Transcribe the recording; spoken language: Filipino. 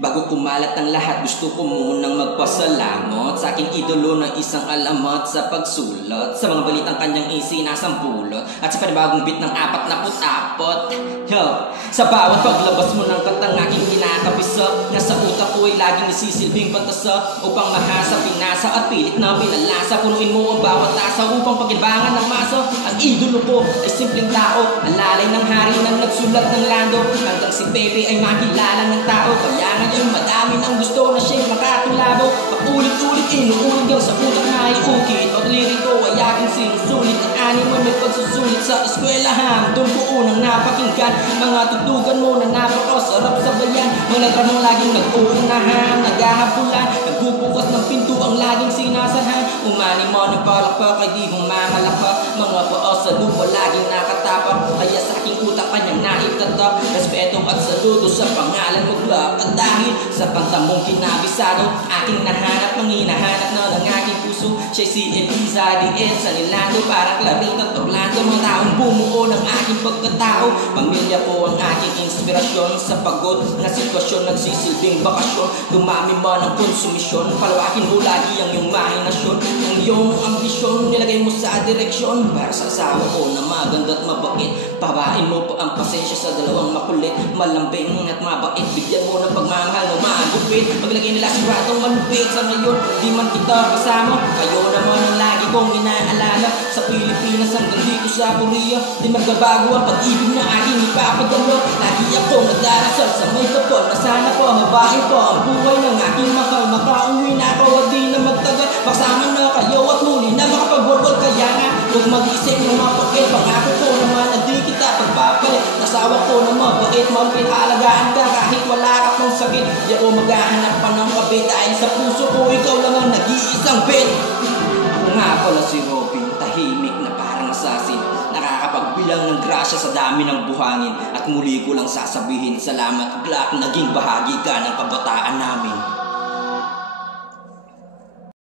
Bago kumalat ang lahat, gusto ko munang magpasalamat sa aking idolo na isang alamat sa pagsulat sa mga balitang kanyang isinasampulot at sa panibagong beat ng 44. Yo, sa bawat paglabas mo ng kantang aking kinakabisa, nasa utak ko ay laging isisilbing pantasa upang mahasa, pinasa at pilit na pinalasa. Punuin mo ang bawat tasa upang pagibangan ng masa. Ang idolo ko ay simpleng tao, alalay ng hari na nagsulat ng lando, hanggang si Pepe ay makilala ng tao. Kaya ngayon madami nang gusto na siya'y makatulabo. Paulit-ulit inuulit hanggang sa utak na ay ukit. At liriko ay aking sinusulit. Ang animo may pagsusulit sa eskwelahan. Doon ko unang napakinggan mga tutugan mo na napakasarap sa bayan. Mga tramong laging nag-uunahan, naghahabulan, nagbubukas ng pinto ang laging sinasahan. Umani mo ng palakpak ay di humamalakpak. Mga paa sa lupa laging nakatapak. Kaya sa aking utak kanyang naitatak. Respeto at saludo sa pangalan mo Glock. At dahil sa pantamong kinabisado, aking nahanap ang hinahanap na ng aking puso. Siya'y si Eliza Diez sa Nilando, parang Clarita at Orlando. Mga taong bumuo ng aking pagkatao. Pamilya ko ang aking inspirasyon. Sa pagod na sitwasyon, nagsisilbing bakasyon. Dumami man ang konsumisyon, palawakin mo lagi ang iyong mahinasyon. Ang iyong ambisyon, nilagay mo sa direksyon. Para sa asawa ko na maganda at mabait, pabain mo pa ang pasensya sa dalawang makulit, malambing at mabait. Bigyan mo ng pagmamahal na magupit, maglagay nila siguradong malupit. Sa ngayon, di man kita kasama, kayo naman ang lagi kong inaalala. Sa Pilipinas hanggang dito sa Korea, di magbabago ang pag-ibig na aking ipapadalo. Lagi akong nagdarasal sa may kapal na sana po mabahin po ang buhay ng aking mahal. Makauwi na ako at di na magtagal, magsama na kayo at muli na makapag-world. Kaya nga, huwag mag-isip ng mapakit. Pangako ko naman na di kita pagpapalit. Nasawa ko na mabait, malupit, alagaan ka kahit wala ka pong sakit. Di ako maghahanap pa ng kabit, dahil sa puso ko ikaw lang ang nag-iisang bet. Ako nga pala si Robin, tahimik na parang asasin, nakakapagbilang ng grasya sa dami ng buhangin. At muli ko lang sasabihin, salamat Glock, naging bahagi ka ng kabataan namin.